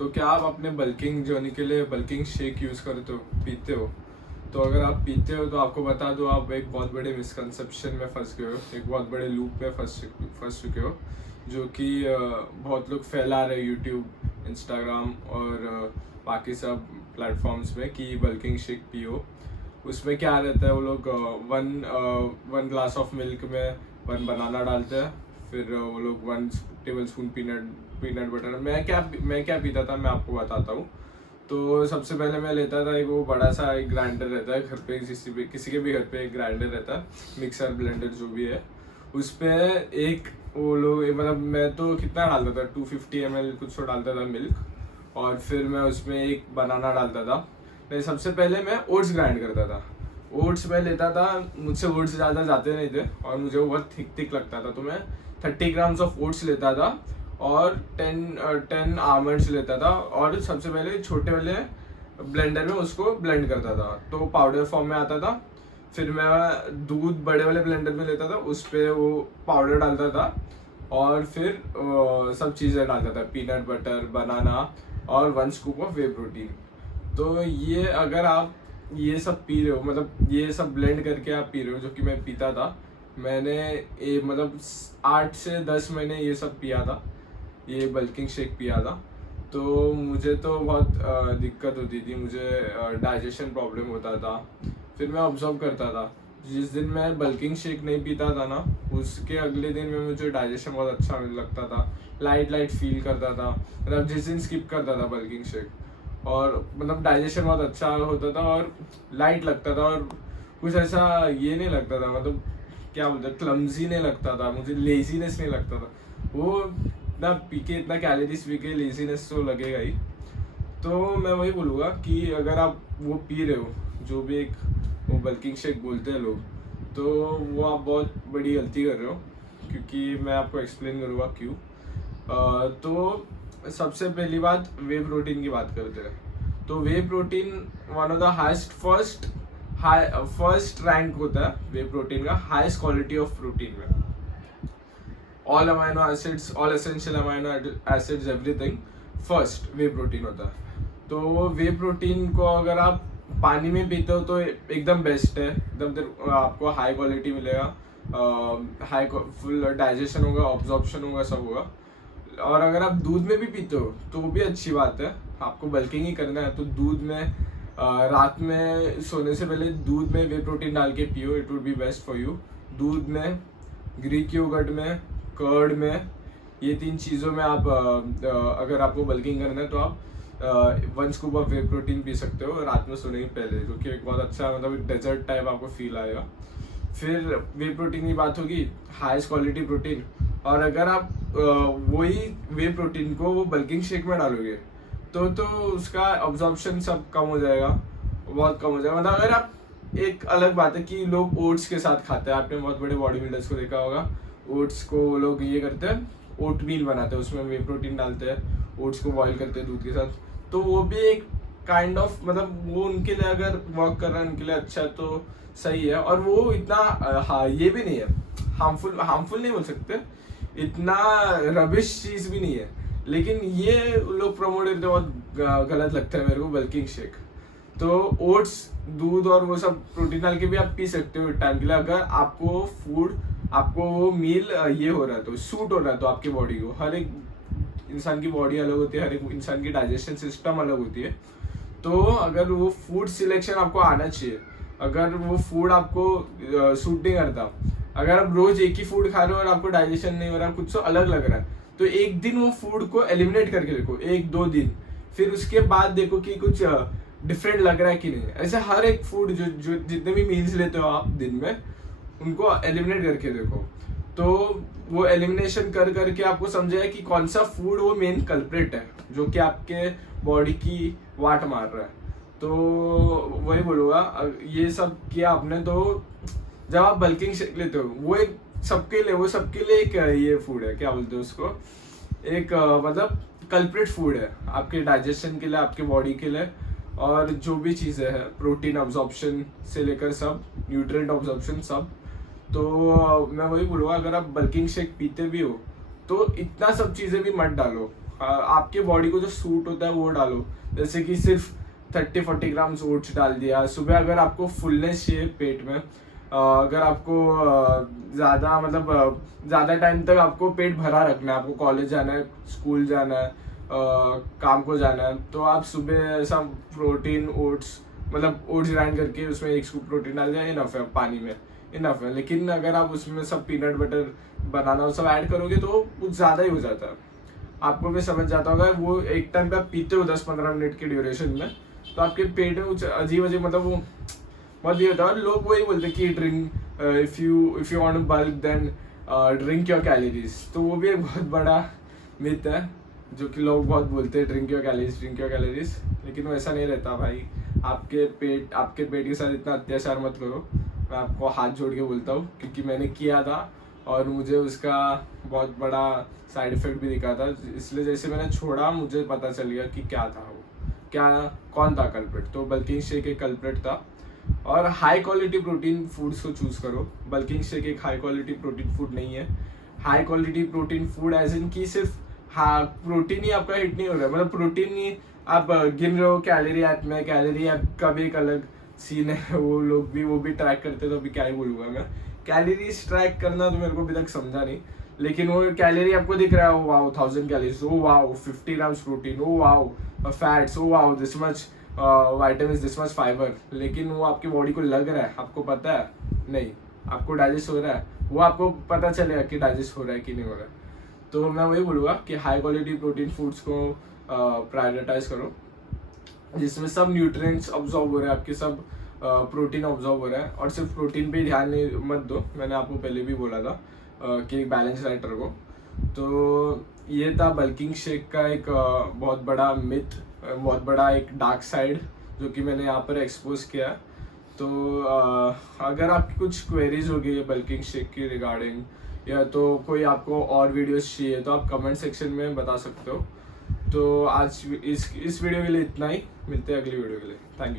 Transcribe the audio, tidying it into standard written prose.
तो क्या आप अपने बल्किंग जर्नी के लिए बल्किंग शेक यूज़ करते हो, पीते हो? तो अगर आप पीते हो तो आपको बता दो, आप एक बहुत बड़े मिसकंसेप्शन में फंस गए हो, एक बहुत बड़े लूप में फंस चुके हो, जो कि बहुत लोग फैला रहे यूट्यूब, इंस्टाग्राम और बाकी सब प्लेटफॉर्म्स में कि बल्किंग शेक पियो। उसमें क्या रहता है, वो लोग वन ग्लास ऑफ मिल्क में 1 बनाना डालते हैं, फिर वो लोग 1 टेबल स्पून पीनट बटर। मैं क्या पीता था, मैं आपको बताता हूँ। तो सबसे पहले मैं लेता था एक वो बड़ा सा एक ग्राइंडर रहता है घर पे, किसी के भी घर पे एक ग्राइंडर रहता है, मिक्सर ब्लेंडर जो भी है। उस पर एक वो लोग मतलब मैं तो कितना डालता था, 250 ml कुछ तो डालता था मिल्क, और फिर मैं उसमें एक बनाना डालता था। नहीं, सबसे पहले मैं ओट्स ग्राइंड करता था। ओट्स मैं लेता था, मुझसे ओट्स ज़्यादा जाते नहीं थे और मुझे वो बहुत थिक थिक लगता था, तो मैं 30 ग्राम्स ऑफ ओट्स लेता था और 10 आमंड्स लेता था, और सबसे पहले छोटे वाले ब्लेंडर में उसको ब्लेंड करता था तो पाउडर फॉर्म में आता था। फिर मैं दूध बड़े वाले ब्लेंडर में लेता था, उस पर वो पाउडर डालता था, और फिर सब चीज़ें डालता था, पीनट बटर, बनाना और 1 स्कूप ऑफ वे प्रोटीन। तो ये अगर आप ये सब पी रहे हो, मतलब ये सब ब्लेंड करके आप पी रहे हो, जो कि मैं पीता था, मैंने मतलब 8 से 10 महीने ये सब पिया था, ये बल्किंग शेक पिया था। तो मुझे तो बहुत दिक्कत होती थी, मुझे डाइजेशन प्रॉब्लम होता था। फिर मैं ऑब्जर्व करता था, जिस दिन मैं बल्किंग शेक नहीं पीता था ना, उसके अगले दिन में मुझे डाइजेशन बहुत अच्छा लगता था, लाइट लाइट फील करता था। मतलब जिस दिन स्किप करता था बल्किंग शेक, और मतलब डाइजेशन बहुत अच्छा होता था और लाइट लगता था, और कुछ ऐसा ये नहीं लगता था, मतलब क्या बोलते हैं, क्लमजी नहीं लगता था, मुझे लेजीनेस नहीं लगता था। वो इतना पी के, इतना कैलोरीज पी के लेजीनेस तो लगेगा ही। तो मैं वही बोलूँगा कि अगर आप वो पी रहे हो, जो भी एक वो बल्किंग शेक बोलते हैं लोग, तो वो आप बहुत बड़ी गलती कर रहे हो, क्योंकि मैं आपको एक्सप्लेन करूँगा क्यों। तो सबसे पहली बात, वे प्रोटीन की बात करते हैं। तो whey protein one of the highest first rank होता है वे प्रोटीन का, हाईएस्ट क्वालिटी ऑफ प्रोटीन में। All amino acids, all essential amino acids, everything first whey protein होता है। तो वे प्रोटीन को अगर आप पानी में पीते हो तो एकदम बेस्ट है, एकदम आपको हाई क्वालिटी मिलेगा, हाई फुल डाइजेशन होगा, ऑब्जॉर्प्शन होगा, सब होगा। और अगर आप दूध में भी पीते हो तो वो भी अच्छी बात है, आपको बल्किंग ही करना है तो दूध में रात में सोने से पहले दूध में वे प्रोटीन डाल के पियो, it would be best for you. दूध में, ग्रीक योगर्ट में, कर्ड में, ये 3 चीज़ों में आप अगर आपको बल्किंग करना है तो आप 1 scoop of way protein P सकते हो रात में सोने के पहले, जो कि एक बहुत अच्छा, मतलब डेजर्ट टाइप आपको फील आएगा। फिर वे प्रोटीन की बात होगी, हाईएस्ट क्वालिटी प्रोटीन। और अगर आप वही वे प्रोटीन को वो बल्किंग शेक में डालोगे तो उसका ऑब्जॉर्प्शन सब कम हो जाएगा, बहुत कम हो जाएगा। मतलब अगर आप, एक अलग बात है कि लोग ओट्स के साथ खाते हैं, आपने बहुत बड़े बॉडी बिल्डर्स को देखा होगा, ओट्स को लोग ये करते हैं, ओट मील बनाते हैं, उसमें वे प्रोटीन डालते हैं, ओट्स को बॉईल करते हैं दूध के साथ। तो वो भी एक काइंड ऑफ, मतलब वो उनके लिए अगर वर्क कर रहा है, उनके लिए अच्छा है तो सही है। और वो इतना हाँ, ये भी नहीं है, हार्मफुल नहीं बोल सकते, इतना रबिश चीज़ भी नहीं है, लेकिन ये लोग प्रमोट करते बहुत गलत लगता है मेरे को, बल्किंग शेक। तो ओट्स, दूध और वो सब प्रोटीन डाल के भी आप पी सकते हो टाइम के लिए, अगर आपको वो मील ये हो रहा है तो, सूट हो रहा है तो आपकी बॉडी को। हर एक इंसान की बॉडी अलग होती है, हर एक इंसान की डाइजेशन सिस्टम अलग होती है। तो अगर वो फूड सिलेक्शन आपको आना चाहिए, अगर वो फूड आपको सूट नहीं करता, अगर आप रोज एक ही फूड खा रहे हो और आपको डाइजेशन नहीं हो रहा, कुछ तो अलग लग रहा है, तो एक दिन वो फूड को एलिमिनेट करके देखो, 1-2 दिन, फिर उसके बाद देखो कि कुछ डिफरेंट लग रहा है कि नहीं। ऐसे हर एक फूड जो जितने भी मील्स लेते हो आप दिन में, उनको एलिमिनेट करके देखो। तो वो एलिमिनेशन करके आपको समझाया कि कौन सा फूड वो मेन कल्प्रिट है, जो कि आपके बॉडी की वाट मार रहा है। तो वही बोलूँगा, ये सब किया आपने तो जब आप बल्किंग शेक लेते हो, वो सबके लिए एक ये फूड है, क्या बोलते हैं उसको, एक मतलब कल्प्रिट फूड है आपके डाइजेशन के लिए, आपके बॉडी के लिए। और जो भी चीज़ें हैं, प्रोटीन अब्जॉर्प्शन से लेकर सब, न्यूट्रिएंट अब्जॉर्प्शन सब। तो मैं वही बोलूँगा, अगर आप बल्किंग शेक पीते भी हो तो इतना सब चीज़ें भी मत डालो, आपके बॉडी को जो सूट होता है वो डालो। जैसे कि सिर्फ 30-40 ग्राम्स ओट्स डाल दिया सुबह। अगर आपको फुलनेस चाहिए पेट में, अगर आपको ज़्यादा मतलब ज़्यादा टाइम तक आपको पेट भरा रखना है, आपको कॉलेज जाना है, स्कूल जाना है, काम को जाना है, तो आप सुबह ऐसा प्रोटीन ओट्स मतलब ओट्स ग्राइंड करके उसमें 1 स्कूप प्रोटीन डाल दिया, इनफ है, पानी में इनफ है। लेकिन अगर आप उसमें सब पीनट बटर बनाना वो सब ऐड करोगे तो कुछ ज़्यादा ही हो जाता है। आपको भी समझ जाता होगा, वो एक टाइम पे आप पीते हो 10-15 मिनट की ड्यूरेशन में, तो आपके पेट में कुछ अजीब अजीब मतलब वो बहुत ये होता है। और लोग वही बोलते हैं कि drink if you want to bulk then drink your calories. तो वो भी एक बहुत बड़ा मिथ है जो कि लोग बहुत बोलते हैं, ड्रिंक योर कैलोरीज। लेकिन वो ऐसा नहीं रहता भाई। आपके पेट के साथ इतना अत्याचार मत करो, मैं आपको हाथ जोड़ के बोलता हूँ, क्योंकि मैंने किया था और मुझे उसका बहुत बड़ा साइड इफेक्ट भी दिखा था। इसलिए जैसे मैंने छोड़ा मुझे पता चल गया कि क्या था वो, कौन था कल्प्रिट। तो बल्किंग शेक एक कल्प्रिट था। और हाई क्वालिटी प्रोटीन फूड्स को चूज करो। बल्किंग शेक एक हाई क्वालिटी प्रोटीन फूड नहीं है। High quality protein food as in की सिर्फ प्रोटीन ही आपका हिट नहीं हो रहा है, मतलब प्रोटीन ही आप गिन रहे हो कैलोरी ऐप में। कैलोरी ऐप का भी एक अलग सीन है, वो भी ट्रैक करते, तो अभी क्या ही बोलूँगा मैं। कैलोरीज ट्रैक करना तो मेरे को अभी तक समझा नहीं, लेकिन वो कैलोरी आपको दिख रहा है, oh wow 1000 calories, oh wow 50 grams protein, oh wow fats, oh wow this much vitamin, this much fibre. लेकिन वो आपकी बॉडी को लग रहा है, आपको पता है नहीं, आपको डाइजेस्ट हो रहा है, वो आपको पता चलेगा कि डाइजेस्ट हो रहा है कि नहीं हो रहा है। तो मैं वही बोलूँगा कि हाई क्वालिटी प्रोटीन फूड्स को प्रायोरिटाइज करो, जिसमें सब न्यूट्रिएंट्स ऑब्जॉर्व हो रहे हैं, आपके सब प्रोटीन ऑब्जॉर्व हो रहा है। और सिर्फ प्रोटीन पे ध्यान नहीं मत दो, मैंने आपको पहले भी बोला था कि बैलेंस डाइट रखो। तो ये था बल्किंग शेक का एक बहुत बड़ा मिथ, बहुत बड़ा एक डार्क साइड जो कि मैंने यहाँ पर एक्सपोज किया। तो अगर आपकी कुछ क्वेरीज होगी ये बल्किंग शेक की रिगार्डिंग, या तो कोई आपको और वीडियोस चाहिए, तो आप कमेंट सेक्शन में बता सकते हो। तो आज इस वीडियो के लिए इतना ही, मिलते हैं अगली वीडियो के लिए। Thank you.